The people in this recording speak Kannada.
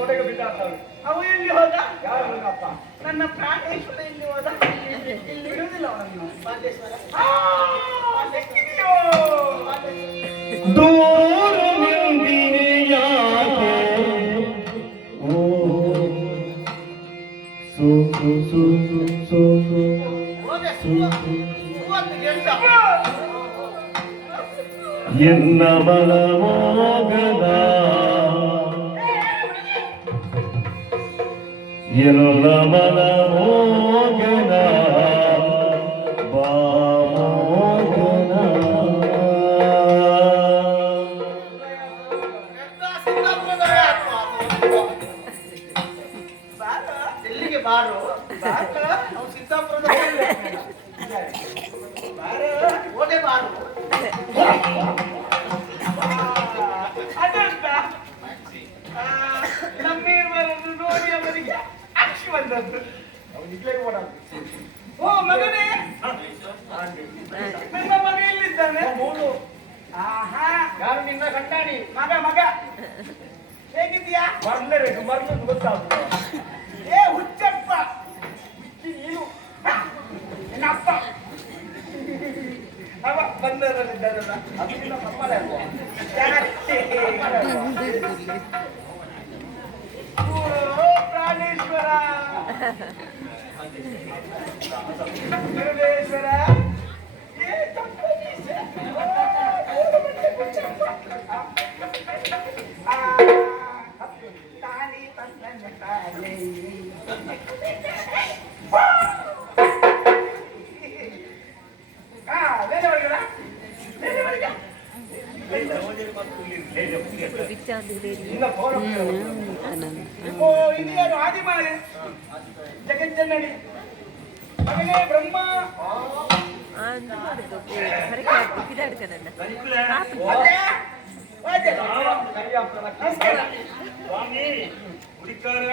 ಕೊಡೆಗೆ ಬಿದ್ದಾಡ್ತಾವೆ. ಅವು ಎಲ್ಲಿ ಹೋದ? ಯಾರು ಅಪ್ಪ? ನನ್ನ ಪ್ರಾಣೇಶ್ವರ ಎಲ್ಲಿ ಹೋದ? ಇಲ್ಲಿ ಇರುವುದಿಲ್ಲ ಅವನನ್ನು. ದೂರ ನಿಂದಿರೆ ಯಾಕೆ ಓ ಸು ಸು ಸು ಸು ಸು ಎನ್ನ ಮನಮೋಗದ ಎನ್ನ ಮನಮೋಗದ ಬಾಮೋಗದ ಎಲ್ಲಿಗೆ ಬಾರು? ನಾವು ಸಿದ್ದಾಪುರದ ಓದೆ ಬಾರು. ಅದರ್ಥ ನಮ್ಮಿರುವರನ್ನು ನೋಡಿ ಅವರಿಗೆ ಅಕ್ಷಿ ಬಂದದ್ದು. ಓ ಮಗನೇ, ನನ್ನ ಮಗ ಎಲ್ಲಿದ್ದಾನೆ? ಆಹಾ, ಯಾರು ನಿನ್ನ ಕಂಡಾಣಿ? ಮಗ ಮಗ ಹೇಗಿದ್ದೀಯಾ? ಮರ್ದರೆ ಮರ್ದು ಗೊತ್ತಾಗ್ತದೆ. ಏ ಹುಚ್ಚಪ್ಪ, ನೀನು ನಿನ್ನಪ್ಪ ಅವ ಬಂದರಲ್ಲಿದ್ದಾರಲ್ಲ, ಅದು ನಿನ್ನ ಕಪ್ಪಳೆ ಅಲ್ವಾ? ಓ ಪ್ರಾಣೇಶ್ವರ, ಪರಮೇಶ್ವರ, ಏ ತಪ್ಪ ಮೀಸೆ. ಓ, ಮೂರು ಮಂದಿ ಹುಚ್ಚಪ್ಪ. ತಾನಿ ತಂದನೆ ತಾನೇ. ಇದು ಆದಿಮಾಲೆ ಜಗಜ್ಜನನಿ ಮಗನೇ ಬ್ರಹ್ಮ. ಸ್ವಾಮಿ ಹುಡುಕಾರ